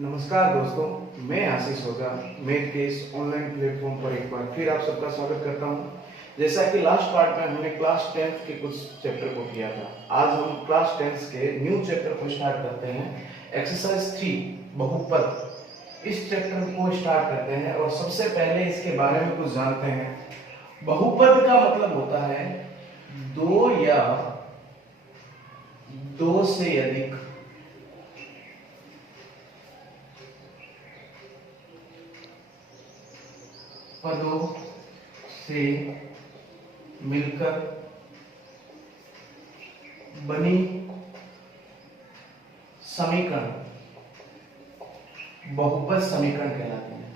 नमस्कार दोस्तों, मैं आशीष ओझा मैथ के इस ऑनलाइन प्लेटफॉर्म पर एक बार फिर आप सबका स्वागत करता हूं। जैसा कि लास्ट पार्ट में हमने क्लास 10th के कुछ चैप्टर को किया था, आज हम क्लास 10th के न्यू चैप्टर को स्टार्ट करते हैं। एक्सरसाइज 3 बहुपद, इस चैप्टर को स्टार्ट करते हैं और सबसे पहले इसके बारे में कुछ जानते हैं। बहुपद का मतलब होता है दो या दो से अधिक पदों से मिलकर बनी समीकरण बहुपद समीकरण कहलाते हैं।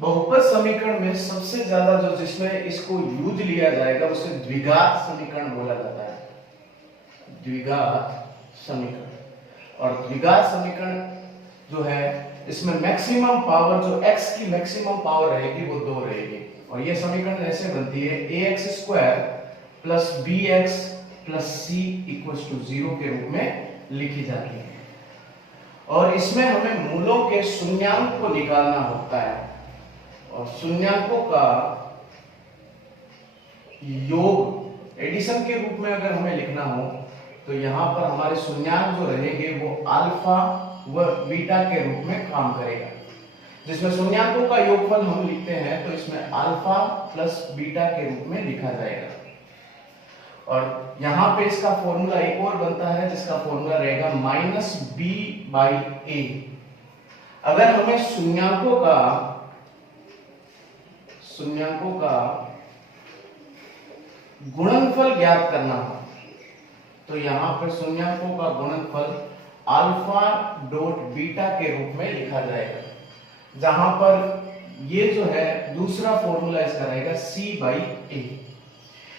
बहुपद समीकरण में सबसे ज्यादा जो जिसमें इसको यूज लिया जाएगा उसे द्विघात समीकरण बोला जाता है। द्विघात समीकरण, और द्विघात समीकरण जो है इसमें मैक्सिमम पावर, जो x की मैक्सिमम पावर रहेगी वो 2 रहेगी। और ये समीकरण ऐसे बनती है ax square plus bx plus c equals to 0 के रूप में लिखी जाती है। और इसमें हमें मूलों के शून्यांक को निकालना होता है, और शून्यांकों का योग एडिशन के रूप में अगर हमें लिखना हो तो यहाँ पर हमारे शून्यांक जो रहेंगे वो अल्फा व बीटा के रूप में काम करेगा। जिसमें शून्यांकों का योगफल हम लिखते हैं तो इसमें अल्फा प्लस बीटा के रूप में लिखा जाएगा। और यहाँ पे इसका फॉर्मूला एक और बनता है जिसका फॉर्मूला रहेगा माइनस बी बाई ए। अगर हमें शून्यांकों का गुणनफल ज्ञात करना हो तो यहाँ पर शून्यांकों का गुणनफल अल्फा डॉट बीटा के रूप में लिखा जाएगा, जहां पर ये जो है दूसरा फॉर्मूला इसका रहेगा c बाई ए।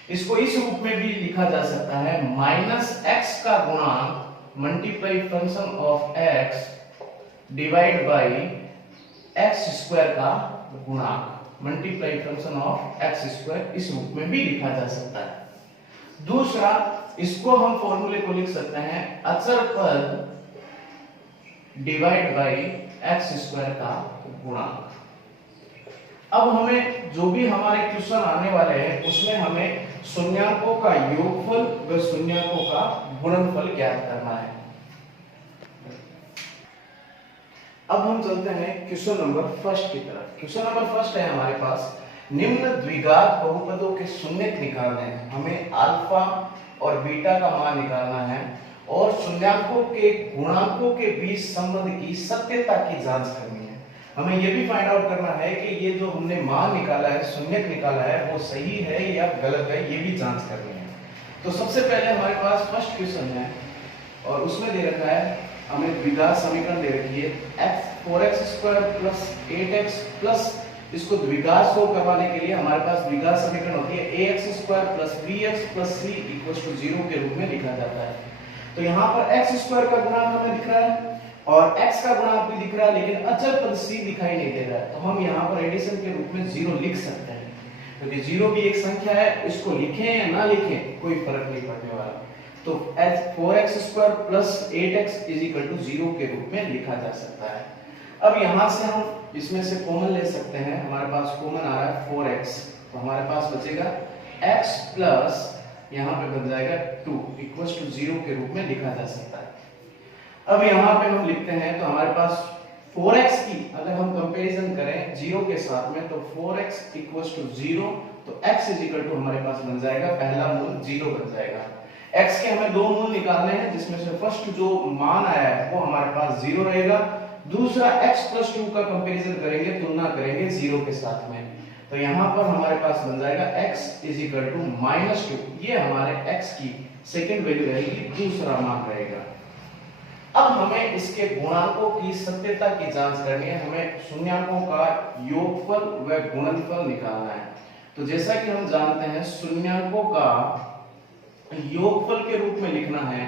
इसको इस रूप में भी लिखा जा सकता है माइनस एक्स का गुणांक multiply function of x divide by x square का गुणांक multiply function of x square, इस रूप में भी लिखा जा सकता है। दूसरा, इसको हम फॉर्मूले को लिख सकते हैं अचर पद डिवाइड बाई एक्स स्क्वायर का गुणांक। अब हमें जो भी हमारे क्वेश्चन आने वाले हैं उसमें हमें शून्यांकों का योगफल व शून्यांकों का गुणनफल ज्ञात करना है। अब हम चलते हैं क्वेश्चन नंबर फर्स्ट की तरफ। क्वेश्चन नंबर फर्स्ट है हमारे पास, निम्न द्विघात बहुपदों के शून्यक निकालने हैं। हमें अल्फा और बीटा का मान निकालना है और शून्यांकों के गुणांकों के बीच संबंध की सत्यता की जांच करनी है। हमें यह भी फाइंड आउट करना है कि ये जो हमने मान निकाला है, शून्यक निकाला है, वो सही है या गलत है, ये भी जांच करनी है। तो सबसे पहले हमारे पास फर्स्ट क्वेश्चन है और उसमें दे रखा है, हमें द्विघात समीकरण दे रखी है 4x square plus 8x plus, इसको द्विघात सोल्व करवाने के लिए हमारे पास द्विघात समीकरण होती है ax square plus bx plus c equals to 0 के रूप में लिखा जाता है। तो यहाँ पर x स्क्वायर का गुणांक हमें दिख रहा है और x का गुणांक भी दिख रहा है, लेकिन अचर पद c दिखाई नहीं दे रहा है। तो हम यहाँ पर एडिशन के रूप में 0 लिख सकते हैं, क्योंकि 0 भी एक संख्या है, इसको लिखें या ना लिखें कोई फर्क नहीं पड़ने वाला। तो 4x square plus 8x is equal to 0 के रूप में लिखा जा सकता है। अब यहाँ से हम इसमें से कॉमन ले सकते हैं। हमारे पास कॉमन आ रहा है 4x, तो हमारे पास बचेगा x प्लस यहाँ पे बन जाएगा 2 इक्वल्स टू 0 के रूप में लिखा जा सकता है। अब यहाँ पे हम लिखते हैं तो हमारे पास 4x की अगर हम कंपैरिजन करें 0 के साथ में तो 4x इक्वल्स टू 0, तो x इज इक्वल टू हमारे पास बन जाएगा, पहला मूल 0 बन जाएगा। x के हमें दो मूल निकालने हैं, जिसमें से फर्स्ट जो मान आया है वो हमारे पास 0 रहेगा। दूसरा x प्लस 2 का कंपैरिजन करेंगे, तुलना करेंगे 0 के साथ में, तो यहाँ पर हमारे पास बन जाएगा x is equal to minus 2। ये हमारे x की सेकंड वैल्यू रहेगी, दूसरा मान रहेगा। अब हमें इसके गुणांकों की सत्यता की जांच करनी है। हमें शून्यांकों का योगफल व गुणनफल निकालना है। तो जैसा कि हम जानते हैं शून्यांकों का योगफल के रूप में लिखना है,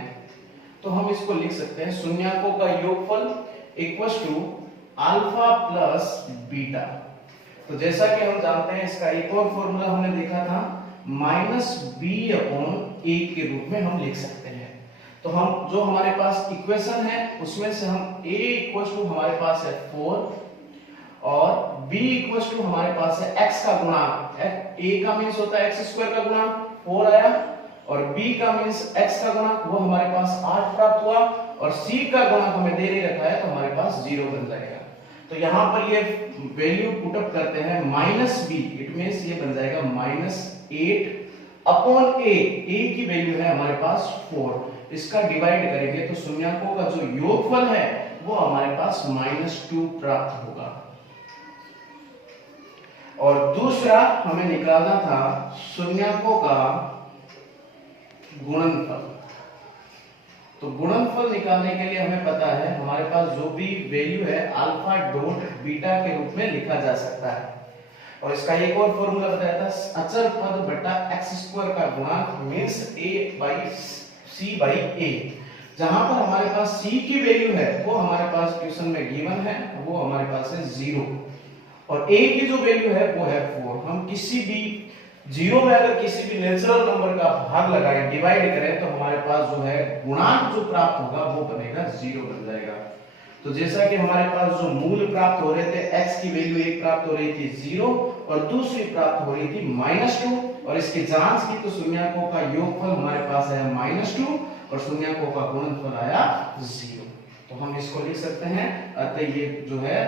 तो हम इसको लिख सकते हैं शून्यांकों का योगफल equals to alpha plus beta. तो जैसा कि हम जानते हैं इसका एक और फॉर्मूला हमने देखा था माइनस बी अपॉन ए के रूप में हम लिख सकते हैं। तो हम जो हमारे पास इक्वेशन है उसमें से हम a इक्वल टू हमारे पास है 4 और b इक्वल टू हमारे पास है x का गुणांक। a का मींस होता है x स्क्वायर का गुणांक 4 आया और b का मींस x का गुणांक वो हमारे पास 8 प्राप्त हुआ और c का गुणांक हमें दे नहीं रखा है तो हमारे पास 0 बन जाएगा। तो यहाँ पर ये वैल्यू पुट अप करते हैं माइनस बी, इट मींस ये बन जाएगा माइनस 8 अपॉन ए की वैल्यू है हमारे पास 4, इसका डिवाइड करेंगे तो शून्यकों का जो योगफल है वो हमारे पास -2 प्राप्त होगा। और दूसरा हमें निकालना था शून्यकों का गुणनफल। तो गुणनफल निकालने के लिए हमें पता है हमारे पास जो भी वैल्यू है अल्फा डॉट बीटा के रूप में लिखा जा सकता है। और इसका एक और फॉर्मूला बताया था अचर पद बटा x स्क्वायर का गुणांक means a by c by a। जहां पर हमारे पास c की वैल्यू है वो हमारे पास क्वेश्चन में गिवन है, वो हमारे पास है 0 और a की जो वैल्यू है वो है 4। हम किसी भी 0 में अगर किसी भी नेचुरल नंबर का भाग लगाएं, डिवाइड करें तो हमारे पास जो है गुणांक जो प्राप्त होगा वो बनेगा 0 बन जाएगा। तो जैसा कि हमारे पास जो मूल प्राप्त हो रहे थे x की वैल्यू 1 प्राप्त हो रही थी 0 और दूसरी प्राप्त हो रही थी -2 और इसकी जांच की तो शून्यकों का योगफल हमारे पास है -2 और शून्यकों का गुणनफल आया 0। तो हम इसको लिख सकते हैं, अतः ये जो है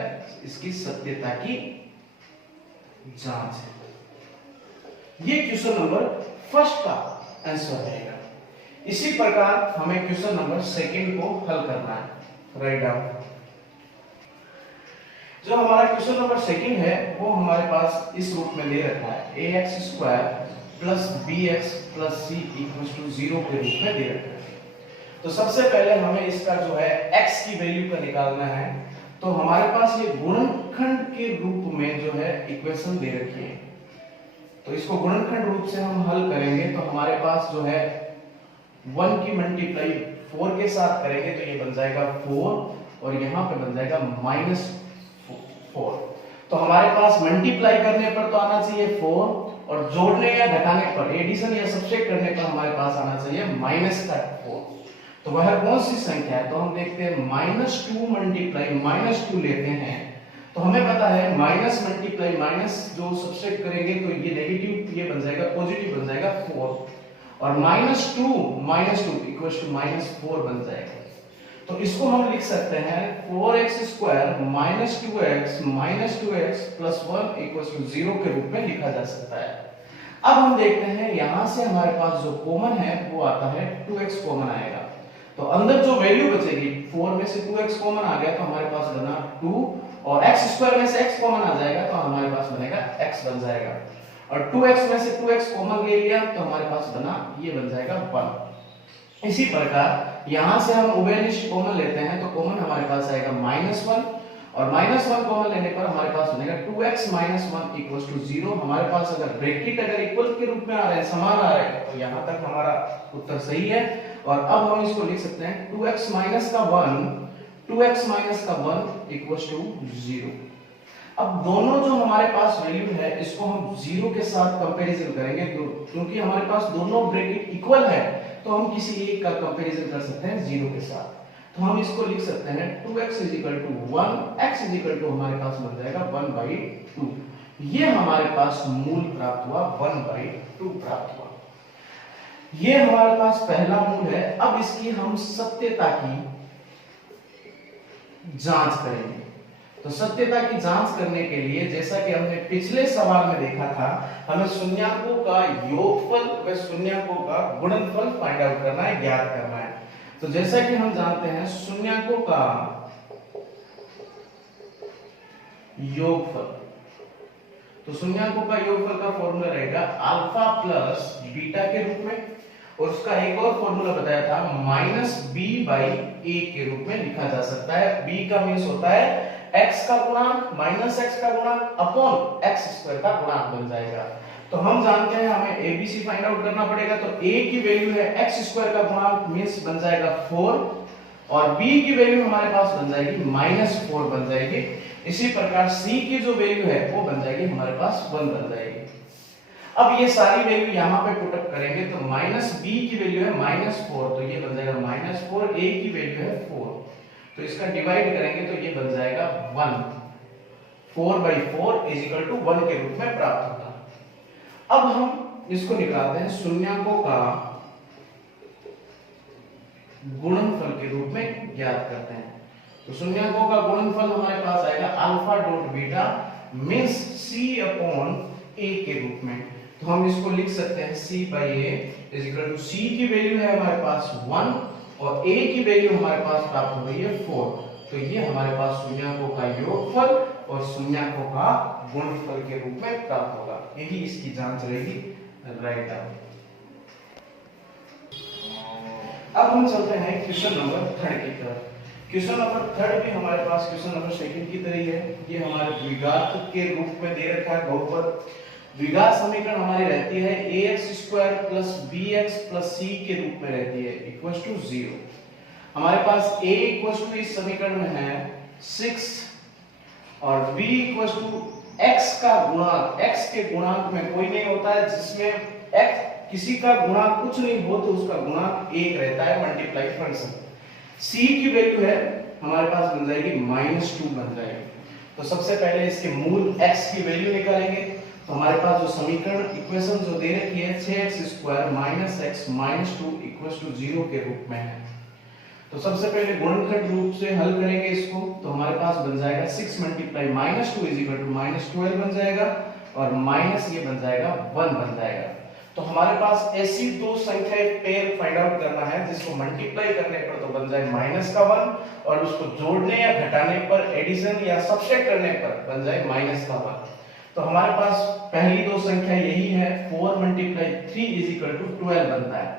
इसकी सत्यता की जांच है। ये क्वेश्चन नंबर फर्स्ट का आंसर रहेगा। इसी प्रकार हमें क्वेश्चन नंबर सेकंड को हल करना है। Write down. जो हमारा क्वेश्चन नंबर सेकंड है वो हमारे पास इस रूप में दे रखा है ax² plus bx plus c equals to 0 के रूप में दे रखा है। तो सबसे पहले हमें इसका जो है x की वैल्यू का निकालना है। तो हमारे पास ये गुणनखंड के रूप में जो है इक्वेशन दे रखी है, तो इसको गुणनखंड रूप से हम हल करेंगे तो हमारे पास जो है 1 की मल्टीप्लाई 4 के साथ करेंगे तो ये बन जाएगा 4 और यहाँ पे बन जाएगा -4। तो हमारे पास मल्टीप्लाई करने पर तो आना चाहिए 4 और जोड़ने या घटाने पर एडिशन या सब्ट्रैक्ट करने पर हमारे पास आना चाहिए -4। तो वह कौन सी संख्या है? तो हम देखते हैं -2 मल्टीप्लाई -2 लेते हैं तो हमें पता है माइनस मल्टीप्लाई माइनस जो सब्ट्रैक्ट करेंगे तो ये नेगेटिव, ये बन जाएगा पॉजिटिव बन जाएगा 4 और -2 इक्वल्स टू -4 बन जाएगा। तो इसको हम लिख सकते हैं 4x² -2x plus 1 equals to 0 के रूप में लिखा जा सकता है। अब हम देखते हैं यहां से हमारे पास जो कॉमन है वो आता है 2x कॉमन आएगा। तो अंदर जो वैल्यू बचेगी 4 में से 2x कॉमन आ गया तो हमारे पास बना 2 और x² में से x कॉमन आ जाएगा तो हमारे पास बनेगा x बन जाएगा और 2x में से 2x कॉमन ले लिया तो हमारे पास बना ये बन जाएगा 1। इसी प्रकार यहां से हम उभयनिष्ठ कॉमन लेते हैं तो कॉमन हमारे पास आएगा -1 और -1 कॉमन लेने पर हमारे पास बनेगा 2x - 1 इक्वल्स टू 0। हमारे पास अगर ब्रैकेट अगर इक्वल के रूप में आ रहे हैं, समान आ रहे हैं तो यहां तक हमारा उत्तर सही है। और अब हम इसको लिख सकते हैं 2x - का 1 इक्वल्स टू 0। अब दोनों जो हमारे पास वैल्यू है इसको हम 0 के साथ कंपैरिजन करेंगे क्योंकि हमारे पास दोनों ब्रैकेट इक्वल है तो हम किसी एक का कंपैरिजन कर सकते हैं 0 के साथ। तो हम इसको लिख सकते हैं 2x 1 x हमारे पास बन जाएगा 1/2। ये हमारे पास मूल प्राप्त हुआ 1/2 प्राप्त हुआ। ये हमारे पास पहला मूल है। अब इसकी हम सत्यता की जांच करेंगे। तो सत्यता की जांच करने के लिए जैसा कि हमने पिछले सवाल में देखा था, हमें शून्यकों का योगफल व शून्यकों का गुणनफल फाइंड आउट करना है, ज्ञात करना है। तो जैसा कि हम जानते हैं शून्यकों का योगफल, तो शून्यकों का योगफल का फॉर्मूला रहेगा अल्फा प्लस बीटा के रूप में और उसका एक और फॉर्मूला बताया था -b/a के रूप में लिखा जा सकता है। b का मींस होता है x का गुणांक माइनस x का गुणांक अपॉन x² का गुणांक बन जाएगा। तो हम जानते हैं हमें abc फाइंड आउट करना पड़ेगा। तो a की वैल्यू है x² का गुणांक मींस बन जाएगा 4 और b की वैल्यू हमारे पास बन जाएगी -4 बन जाएगी। इसी प्रकार c की जो वैल्यू है वो बन जाएगी हमारे पास 1 बन जाएगी। अब ये सारी वैल्यू यहाँ पे पुट अप करेंगे तो माइनस बी की वैल्यू है -4, तो ये बन जाएगा -4, ए की वैल्यू है 4, तो इसका डिवाइड करेंगे तो ये बन जाएगा 1, 4/4 इज इक्वल टू 1 के रूप में प्राप्त होगा। अब हम इसको निकालते हैं शून्यकों का गुणनफल के रूप में ज्ञात करते हैं। तो शून्यकों का गुणनफल हमारे पास आएगा alpha dot beta means C upon A के रूप में। तो हम इसको लिख सकते हैं c by A is equal to C की वैल्यू है हमारे पास 1 और a की वैल्यू हमारे पास प्राप्त हो रही है 4, तो ये हमारे पास शून्यकों का योगफल और शून्यकों का गुणनफल के रूप में प्राप्त होगा। यही इसकी जांच रहेगी राइट आउट। अब हम चलते हैं क्वेश्चन नंबर 3 की तरफ। क्वेश्चन नंबर 3 भी हमारे पास क्वेश्चन नंबर 2 की तरह ही है। ये हमारे द्विघात के रूप में दे रखा है बहुपद। द्विघात समीकरण हमारी रहती है ax² + bx + c के रूप में रहती है इक्वल्स टू 0। हमारे पास a इक्वल्स टू इस समीकरण में है 6 और b इक्वल्स टू x का गुणांक, x के गुणांक में कोई नहीं होता है जिसमें x किसी का गुणांक कुछ नहीं हो तो उसका गुणांक 1 रहता है मल्टीप्लाई फंक्शन। c की वैल्यू है हमारे पास बन जाएगी -2 बन जाएगी। तो सबसे पहले इसके मूल x की वैल्यू निकालेंगे। तो हमारे पास जो समीकरण इक्वेशन जो दे रखी है 6x² - x - 2 = 0 के रूप में है। तो सबसे पहले गुणनखंड रूप से हल करेंगे इसको। तो हमारे पास बन जाएगा 6 × -2 = -12 बन जाएगा और माइनस ये बन जाएगा 1 बन जाएगा। तो हमारे पास ऐसी दो संख्याएं पेयर फाइंड आउट करना है जिसको मल्टीप्लाई करने पर तो बन जाए -1 और उसको जोड़ने या घटाने पर एडिशन या सबट्रैक्ट करने पर बन जाए -1। तो हमारे पास पहली दो संख्या यही है 4 × 3 = 12 बनता है,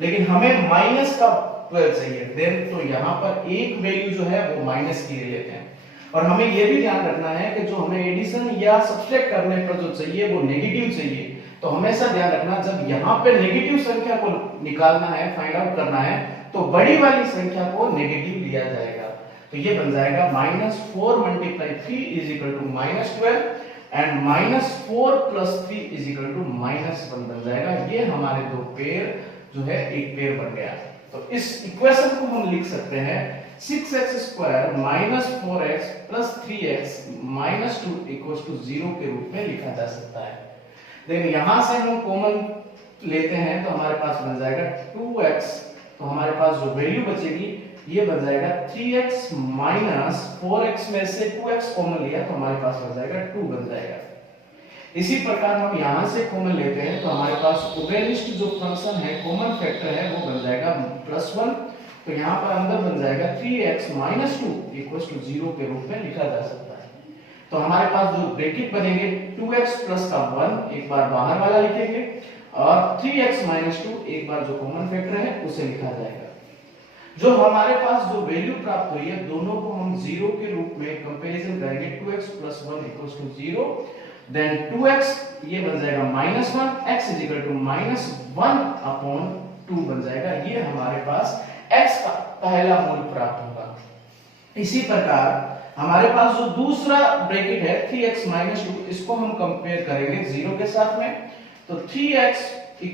लेकिन हमें माइनस का 12 चाहिए। देन तो यहाँ पर एक वैल्यू जो है वो माइनस की ले लेते हैं और हमें ये भी ध्यान रखना है कि जो हमें एडिशन या सबट्रैक्ट करने पर जो चाहिए वो नेगेटिव चाहिए। तो हमेशा ध्यान रखना जब यहाँ पे नेगेटिव संख्या को निकालना है फाइंड आउट करना है तो बड़ी वाली संख्या को नेगेटिव लिया जाएगा। तो ये बन जाएगा -4 × 3 = -12 एंड -4 + 3 = -1 बन जाएगा। ये हमारे दो पेयर जो है एक पेयर बन गया। तो इस इक्वेशन को हम लिख सकते हैं 6x² - 4x + 3x - 2 = 0 के रूप में लिखा जा सकता है। देन यहां से हम कॉमन लेते हैं तो हमारे पास बन जाएगा 2x। तो हमारे पास जो वैल्यू बचेगी ये बन जाएगा 3x - 4x में से 2x कॉमन लिया तो हमारे पास बन जाएगा 2 बन जाएगा। इसी प्रकार हम यहां से कॉमन लेते हैं तो हमारे पास उभयनिष्ठ जो फंक्शन है कॉमन फैक्टर है वो बन जाएगा +1। तो यहां पर अंदर बन जाएगा 3x - 2 = 0 के रूप में लिखा जा सकता है। तो हमारे पास जो ब्रैकेट बनेंगे 2x + का 1 एक बार बाहर वाला लिखेंगे और 3x - 2 एक बार जो कॉमन फैक्टर है उसे लिखा जाएगा। जो हमारे पास जो वैल्यू प्राप्त हुई है दोनों को हम 0 के रूप में कंपैरिजन करेंगे 2x + 1 = 0। देन 2x ये बन जाएगा -1 x = -1/2 बन जाएगा। ये हमारे पास x का पहला मूल प्राप्त होगा। इसी प्रकार हमारे पास जो दूसरा ब्रैकेट है 3x - 2 इसको हम कंपेयर करेंगे 0 के साथ में। तो 3x =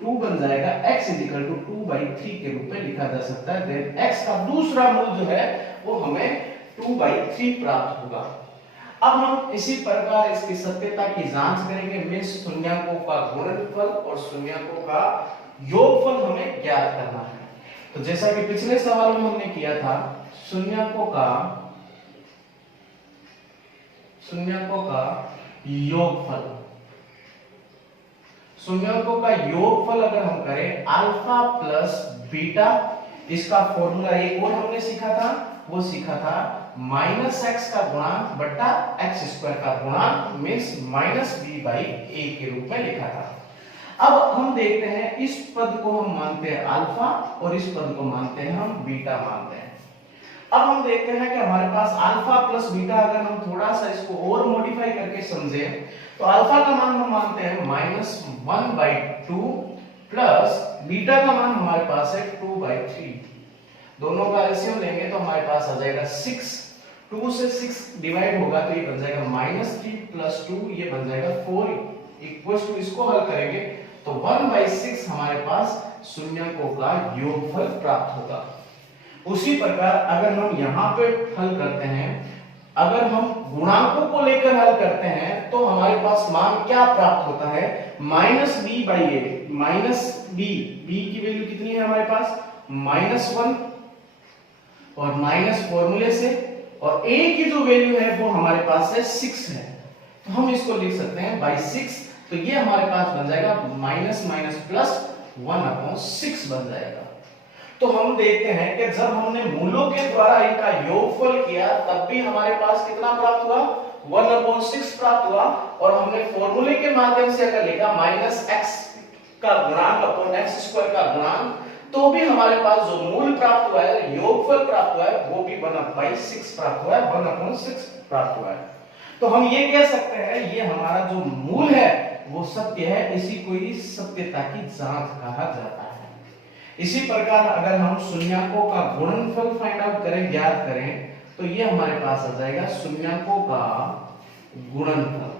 2 बन जाएगा, x = 2/3 के रूप में लिखा जा सकता है। देन x का दूसरा मूल जो है वो हमें 2/3 प्राप्त होगा। अब हम इसी प्रकार इसकी सत्यता की जांच करेंगे। मींस शून्यकों का गुणनफल और शून्यकों का योगफल हमें ज्ञात करना है। तो जैसा कि पिछले सवाल में हमने किया था शून्यकों का योगफल, शून्यकों का योगफल अगर हम करें अल्फा प्लस बीटा, इसका फॉर्मूला एक और हमने सीखा था, वो सीखा था -x का गुणांक बटा x² का गुणांक मींस -b/a के रूप में लिखा था। अब हम देखते हैं इस पद को हम मानते हैं अल्फा और इस पद को मानते हैं हम बीटा मानते हैं। अब हम देखते हैं कि हमारे पास अल्फा प्लस बीटा अगर हम थोड़ा सा इसको और मॉडिफाई करके समझें तो अल्फा का मान हम मानते हैं -1/2 प्लस बीटा का मान हमारे पास है 2/3। दोनों का एलसीएम लेंगे तो हमारे पास आ जाएगा 6। 2 से 6 डिवाइड होगा तो ये बन जाएगा -3 + 2 ये बन जाएगा 4 इक्वल टू इसको हल करेंगे तो 1/6 हमारे पास शून्यकों का योगफल प्राप्त होगा। उसी प्रकार अगर हम यहाँ पे हल करते हैं, अगर हम गुणांकों को लेकर हल करते हैं तो हमारे पास मान क्या प्राप्त होता है, -b/a, -b की वैल्यू कितनी है हमारे पास -1 और माइनस फॉर्मूले से, और a की जो वैल्यू है वो हमारे पास है 6 है, तो हम इसको लिख सकते हैं बाई 6, तो ये हमारे पास बन जाएगा -1/6 बन जाएगा। तो हम देखते हैं कि जब हमने मूलों के द्वारा इनका योगफल किया तब भी हमारे पास कितना प्राप्त हुआ, 1/6 प्राप्त हुआ, और हमने फॉर्मूले के माध्यम से अगर लिखा -x का गुणांक अपॉन x² का गुणांक, तो भी हमारे पास जो मूल प्राप्त हुआ है, योगफल प्राप्त हुआ है, वो भी 1/6 प्राप्त हुआ है, 1/6 प्राप्त हुआ है। तो हम ये कह सकते हैं ये हमारा जो मूल है वो सत्य है, इसी को ही सत्यता की जांच कहा जाता है। इसी प्रकार अगर हम शून्यकों का गुणनफल फाइंड आउट करें, ज्ञात करें, तो ये हमारे पास आ जाएगा शून्यकों का गुणनफल,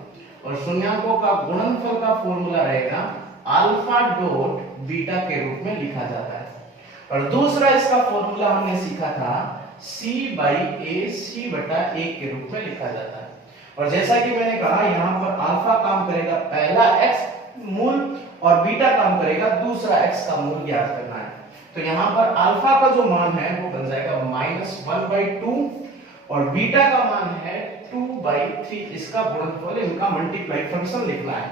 और शून्यकों का गुणनफल का फॉर्मूला रहेगा अल्फा डॉट बीटा के रूप में लिखा जाता है। और दूसरा इसका फॉर्मूला हमने सीखा था c/a, c/a के रूप में लिखा जाता है। और जैसा कि मैंने कहा यहाँ पर अल्फा काम करेगा पहला x मूल, और बीटा काम करेगा दूसरा x का मूल ज्ञात करना है। तो यहाँ पर अल्फा का जो मान है वो बन जाएगा -1/2, और बीटा का मान है 2/3, इसका गुणनफल, इनका मल्टीप्लाई फंक्शन लिखना है।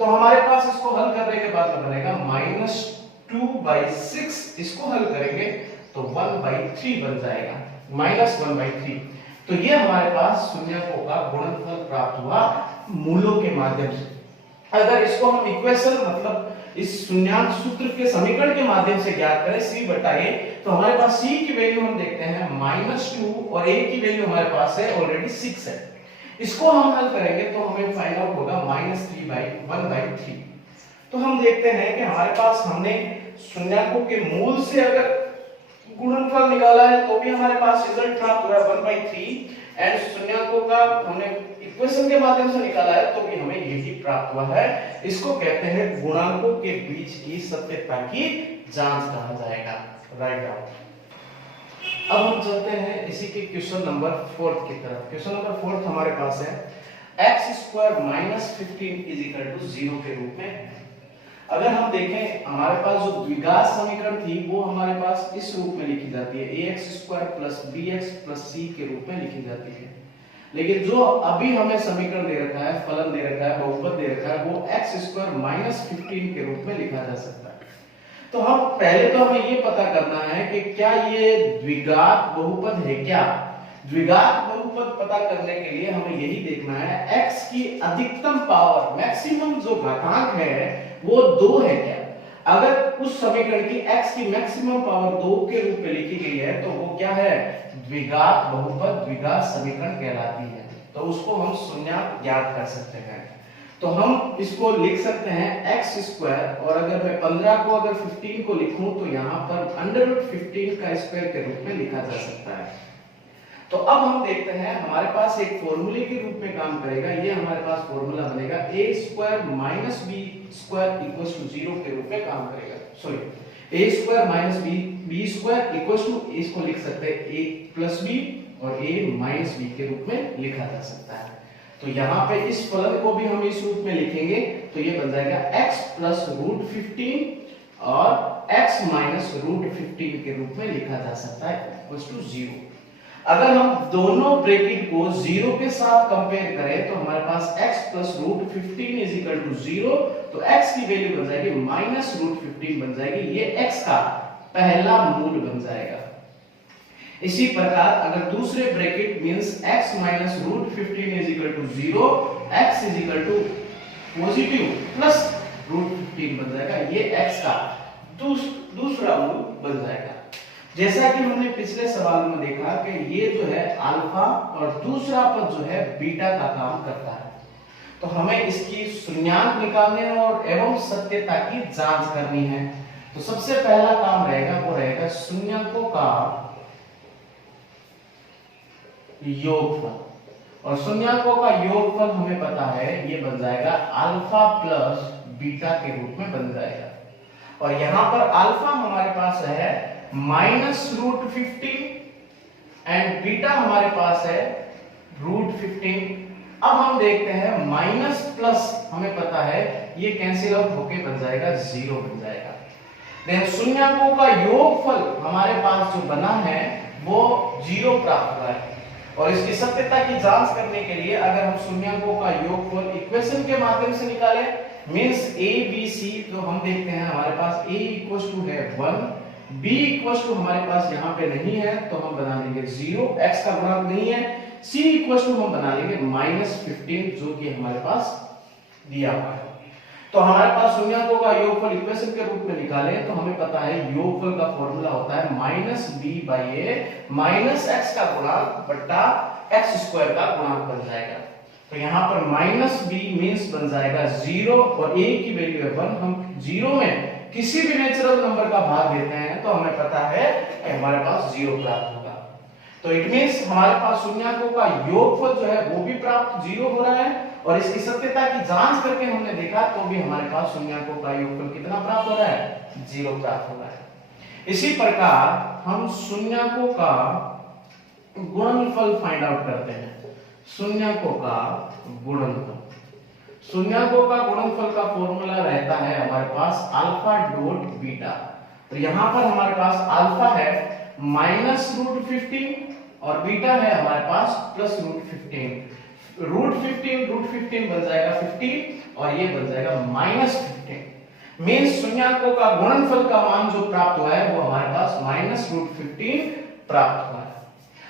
तो हमारे पास इसको हल करने के बाद बनेगा -2/6, इसको हल करेंगे तो 1/3 बन जाएगा, -1/3। तो ये हमारे पास शून्यकों का गुणनफल प्राप्त हुआ मूलों के माध्यम से। अगर इसको हम इक्वेशन मतलब इस शून्यांक सूत्र के समीकरण के माध्यम से ज्ञात करें c/a, तो हमारे पास c की वैल्यू हम देखते हैं -2 और a की वैल्यू हमारे पास है ऑलरेडी 6 है। इसको हम हल करेंगे तो हमें फाइंड आउट होगा -3/1/3। तो हम देखते हैं कि हमारे पास हमने शून्यकों के मूल से अगर गुणनफल निकाला है तो भी हमारे पास रिजल्ट प्राप्त हुआ है 1/3, एंड शून्यकों का हमने इक्वेशन के माध्यम से निकाला है तो भी हमें यही प्राप्त हुआ है। इसको कहते हैं गुणांकों के बीच की सत्यता की जांच कहा जाएगा। Right out. अब हम चलते हैं इसी के क्वेश्चन नंबर 4 की तरफ। क्वेश्चन नंबर 4 हमारे पास है x² - 15 = 0 के रूप में। अगर हम देखें हमारे पास जो द्विघात समीकरण थी वो हमारे पास इस रूप में लिखी जाती है, ax² + bx + c के रूप में लिखी जाती है। लेकिन जो अभी हमें समीकरण दे रखा है, फलन दे रखा है, बहुपद दे रखा है, वो x² - 15 के रूप में लिखा जा सकता है। तो हम पहले तो हमें ये पता करना है कि क्या ये द्विघात बहुपद है क्या। द्विघात बहुपद पता करने के लिए हमें यही देखना है x की अधिकतम पावर, मैक्सिमम जो घातांक है वो 2 है क्या। अगर उस समीकरण की x की मैक्सिमम पावर 2 के रूप में लिखी गई है तो वो क्या है, द्विघात बहुपद, द्विघात समीकरण कहलाती है। तो उसको हम शून्यांक ज्ञात कर सकते हैं। तो हम इसको लिख सकते हैं x², और अगर मैं 15 को अगर 15 को लिखूं तो यहाँ पर √15 का स्क्वायर के रूप में लिखा जा सकता है। तो अब हम देखते हैं हमारे पास एक फॉर्मूले के रूप में काम करेगा। ये हमारे पास फॉर्मूला बनेगा a² - b² = 0 के रूप में काम करेगा। सॉरी, a² - b² इसको लिख सकते हैं a + b और a - b के रूप में लिखा जा सकता है। तो यहाँ पे इस फलन को भी हम इस रूप में लिखेंगे तो ये बन जाएगा x + √15 और x - √15 के रूप में लिखा जा सकता है = 0। अगर हम दोनों ब्रैकेट को 0 के साथ कंपेयर करें तो हमारे पास x + √15 = 0, तो x की वैल्यू बन जाएगी -√15 बन जाएगी। ये x का पहला मूल बन जाएगा। इसी प्रकार अगर दूसरे bracket means x - √15 = 0, x positive plus √15 बन जाएगा। ये x का दूसरा मूल बन जाएगा। जैसा कि हमने पिछले सवाल में देखा कि ये जो है अल्फा और दूसरा पद जो है बीटा का काम करता है। तो हमें इसकी शून्यांक निकालने और एवं सत्यता की जांच करनी है। तो सबसे पहला काम रहेगा वो रहेगा शून्यकों का योगफल। और शून्यकों का योगफल हमें पता है ये बन जाएगा अल्फा प्लस बीटा के रूप में बन जाएगा। और यहां पर अल्फा हमारे पास है -√15 एंड बीटा हमारे पास है √15। अब हम देखते हैं माइनस प्लस हमें पता है ये कैंसिल आउट होके बन जाएगा 0 बन जाएगा। देन शून्यकों का योगफल हमारे पास जो बना है वो 0 प्राप्त हुआ है। और इसकी सत्यता की जांच करने के लिए अगर हम शून्यकों का योगफल इक्वेशन के माध्यम से निकालें मींस a b c, तो हम देखते हैं हमारे पास a = है 1, b = हमारे पास यहाँ पे नहीं है तो हम बना लेंगे 0, x का गुणांक नहीं है, c = हम बना लेंगे -15 जो कि हमारे पास दिया हुआ है। तो हमारे पास शून्यकों का योगफल इक्वेशन के रूप में निकालें तो हमें पता है योगफल का फॉर्मूला होता है -b/a -x का गुणांक बटा x² का गुणांक बन जाएगा। तो यहाँ पर -b मींस बन जाएगा 0 और a की वैल्यू है 1। हम 0 में किसी भी नेचुरल नंबर का भाग देते हैं तो हमें पता है कि हमारे पास 0 प्राप्त होगा। तो इट मींस हमारे पास शून्यकों का योगफल जो है वो भी प्राप्त 0 हो रहा है और इसकी सत्यता की जांच करके हमने देखा तो भी हमारे पास शून्यकों का योगफल कितना प्राप्त हो रहा है, 0 प्राप्त हो रहा है। इसी प्रकार हम शून्यकों का गुणनफल फाइंड आउट करते हैं। शून्यकों का गुणनफल, शून्यकों का गुणनफल का फॉर्मूला रहता है हमारे पास अल्फा डॉट बीटा। तो यहां पर हमारे पास अल्फा है -√15 और बीटा है हमारे पास +√15। √15 बन जाएगा 50 और ये बन जाएगा -15। मींस शून्यकों का गुणनफल का मान जो प्राप्त हुआ है वो हमारे पास -√15 प्राप्त हुआ है।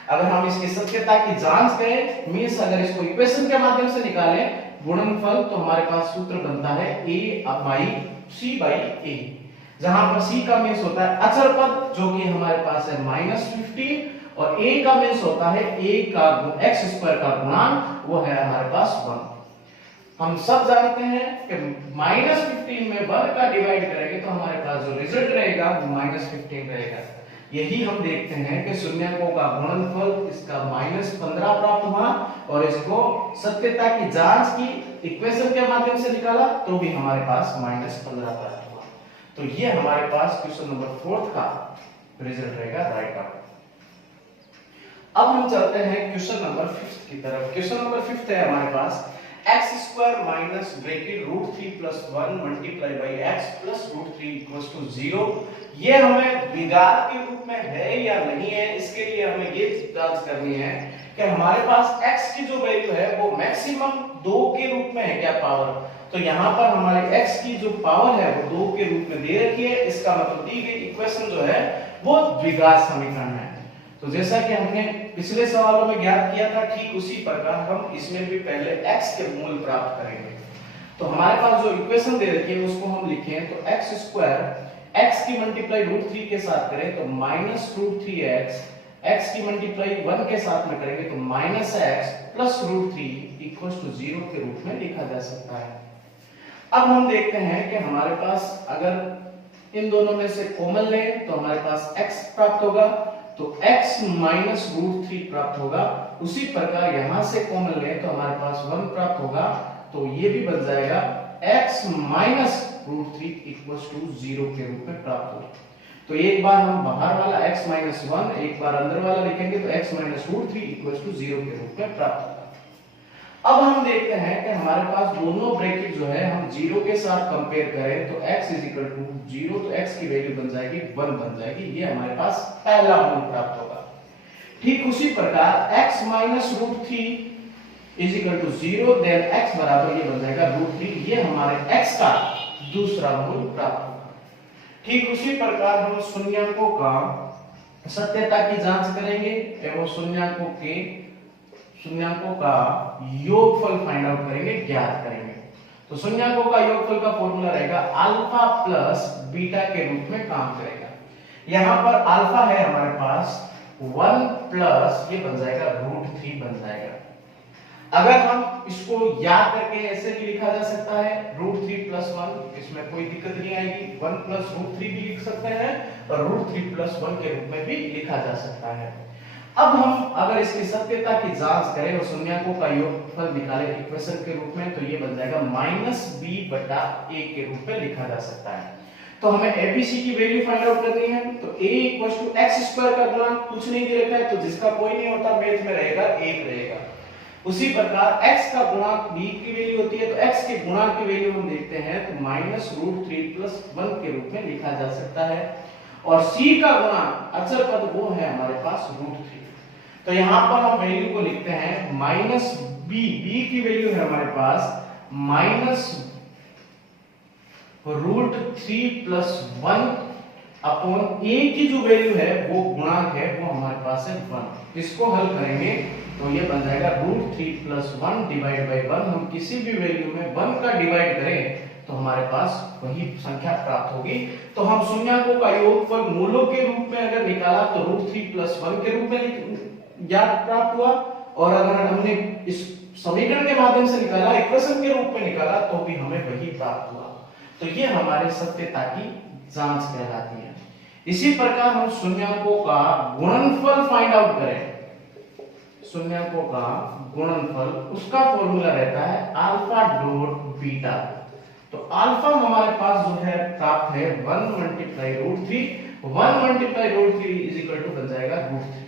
अगर हम इसकी सत्यता की जांच करें मींस अगर इसको इक्वेशन के माध्यम से निकालें गुणनफल तो हमारे पास सूत्र बनता है a/c/a, जहां पर c का मींस होता है अचर पद जो कि हमारे पास है -15 और a का मींस होता है a का x² का गुणांक वो है हमारे पास 1। हम सब जानते हैं कि -15 में 1 का डिवाइड करेंगे तो हमारे पास जो रिजल्ट रहेगा वो -15 रहेगा। यही हम देखते हैं कि शून्यकों का गुणनफल इसका -15 प्राप्त हुआ और इसको सत्यता की जांच की इक्वेशन के माध्यम से निकाला तो भी हमारे पास -15 प्राप्त हुआ। तो ये हमारे पास क्वेश्चन नंबर 4 का रिजल्ट रहेगा राइट आउट। अब हम चलते हैं क्वेश्चन नंबर 5 की तरफ। क्वेश्चन नंबर 5 है हमारे पास x² - ब्रैकेट √3 + 1 × x + √3 = 0। ये हमें द्विघात के रूप में है या नहीं है, इसके लिए हमें ये जांच करनी है कि हमारे पास x की जो वैल्यू है वो मैक्सिमम 2 के रूप में है क्या पावर। तो यहाँ पर हमारे x की जो पावर है वो 2 के रूप में दे रखी है, इसका मतलब दी गई इक्वेशन जो है वो द्विघात समीकरण है। तो जैसा कि हमने पिछले सवालों में ज्ञात किया था ठीक उसी प्रकार हम इसमें भी पहले x के मूल प्राप्त करेंगे। तो हमारे पास जो इक्वेशन दे रखी है उसको हम लिखें तो x² x की मल्टीप्लाई √3 के साथ करें तो -√3x, x की मल्टीप्लाई 1 के साथ में करेंगे तो -x + √3 = 0 के रूप में लिखा जा सकता है। अब हम देखते हैं कि हमारे पास अगर इन दोनों में से कॉमन लें तो हमारे पास x प्राप्त होगा तो x - √3 प्राप्त होगा। उसी प्रकार यहां से कॉमन लें तो हमारे पास 1 प्राप्त होगा तो ये भी बन जाएगा x - √3 = 0 के रूप में प्राप्त होगा। तो एक बार हम बाहर वाला x - 1 एक बार अंदर वाला लिखेंगे तो x - √3 = 0 के रूप में प्राप्त होगा। अब हम देखते हैं कि हमारे पास दोनों ब्रैकेट जो है हम 0 के साथ कंपेयर करें तो x = 0 तो x की वैल्यू बन जाएगी 1 बन जाएगी। ये हमारे पास पहला मूल प्राप्त होगा। ठीक उसी प्रकार x - √3 = 0 देन x बराबर ये बन जाएगा √3, ये हमारे x का दूसरा मूल प्राप्त होगा। ठीक उसी प्रकार हम शून्यकों का सत्यता की जांच करेंगे एवं शून्यकों का योगफल फाइंड आउट करेंगे, ज्ञात करेंगे। तो शून्यकों का योगफल का फॉर्मूला रहेगा अल्फा प्लस बीटा के रूप में काम करेगा। यहां पर अल्फा है हमारे पास 1 प्लस ये बन जाएगा √3 बन जाएगा। अगर हम इसको याद करके ऐसे भी लिखा जा सकता है √3 + 1, इसमें कोई दिक्कत नहीं आएगी। 1 + √3 भी लिख सकते हैं और √3 + 1 के रूप में भी लिखा जा सकता है। अब हम अगर इसकी सत्यता की जांच करें और शून्यकों का योगफल निकालें इक्वेशन के रूप में, तो ये बन जाएगा -b/a के रूप में लिखा जा सकता है। तो हमें एबीसी की वैल्यू फाइंड आउट करनी है। तो a = x² का गुणांक कुछ नहीं दे रखा है, तो जिसका कोई नहीं होता मैथ में रहेगा 1 रहेगा। उसी प्रकार x का गुणांक b की वैल्यू होती है, तो x के गुणांक की वैल्यू हम देखते हैं तो -√3+1 के रूप में लिखा जा सकता है। और c का गुणांक अचर पद वो है हमारे पास √3। तो यहां पर हम वैल्यू को लिखते हैं -b, b की वैल्यू है हमारे पास -√3+1 अपॉन a की जो वैल्यू है वो गुणांक है वो हमारे पास है 1। इसको हल करेंगे तो ये बन जाएगा √3+1 डिवाइड बाय 1। हम किसी भी वैल्यू में 1 का डिवाइड करें तो हमारे पास वही संख्या प्राप्त होगी। तो हम शून्यकों का योगफल मूलों के रूप में अगर निकाला तो √3+1 के रूप में ज्ञात प्राप्त हुआ, और अगर हमने इस समीकरण के माध्यम से निकाला, इक्वेशन के रूप में निकाला, तो भी हमें वही प्राप्त हुआ। तो ये हमारे सत्यता की जांच कहलाती है। इसी प्रकार हम शून्यकों का गुणनफल फाइंड आउट करें। शून्यकों का गुणनफल, उसका फॉर्मूला रहता है अल्फा डॉट बीटा। तो अल्फा हमारे पास जो है प्राप्त है 1 × √3। 1 × √3 = बन जाएगा √3।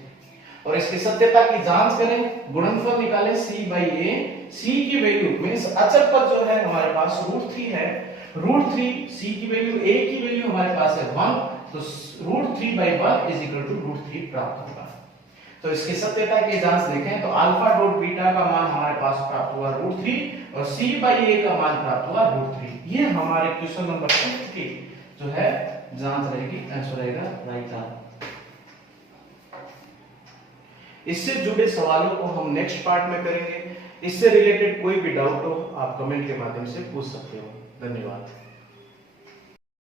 और इसकी सत्यता की जांच करें, गुणनफल निकालें c/a। c की वैल्यू मींस अचर पद जो है हमारे पास √3 है। √3 c की वैल्यू, a की वैल्यू हमारे पास है 1, तो √3/1 √3 प्राप्त होगा। तो इसकी सत्यता की जांच देखें तो अल्फा डॉट बीटा का मान हमारे पास प्राप्त हुआ √3 और c/a का मान प्राप्त हुआ √3। ये हमारे क्वेश्चन नंबर 6 की जो है जांच रहेगी, आंसर रहेगा राइट आंसर। इससे जुड़े सवालों को हम नेक्स्ट पार्ट में करेंगे। इससे रिलेटेड कोई भी डाउट हो आप कमेंट के माध्यम से पूछ सकते हो। धन्यवाद।